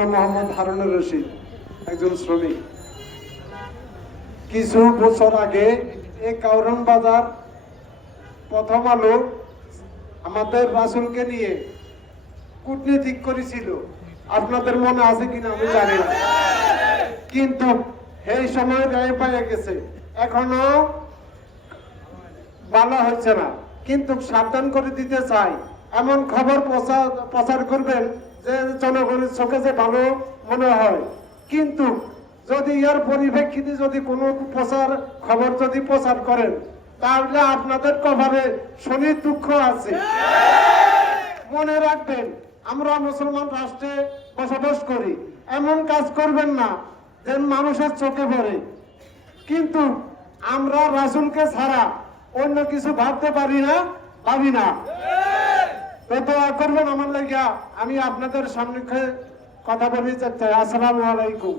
নাম মোহাম্মদ হারুনুর রশিদ, একজন শ্রমিক। কিছু বছর আগে এই কাউরন বাজার প্রথম আলো আমাদের রাসুলকে নিয়ে কূটনীতিক করেছিল। আপনাদের মনে আছে কিনা আমি জানি না। কিন্তু সেই সময় গায়ে পাইয়া গেছে। এখনও ভালো হচ্ছে না। কিন্তু সাবধান করে দিতে চাই। এমন খবর প্রচার প্রচার করবেন যে জনগণের চোখে যে ভালো মনে হয়। কিন্তু যদি এর পরিপ্রেক্ষিতে যদি কোনো প্রচার, খবর যদি প্রচার করেন, তাহলে আপনাদের কভারে শনির দুঃখ আছে। মনে রাখবেন, আমরা মুসলমান রাষ্ট্রে বসবাস করি। এমন কাজ করবেন না যে মানুষের চোখে পড়ে। কিন্তু আমরা রাসুলকে ছাড়া অন্য কিছু ভাবতে পারি না, ভাবি না। তো দোয়া করবেন আমার লাগিয়া আমি আপনাদের সামনে কথা বলি চাচ্ছি আসসালামু আলাইকুম।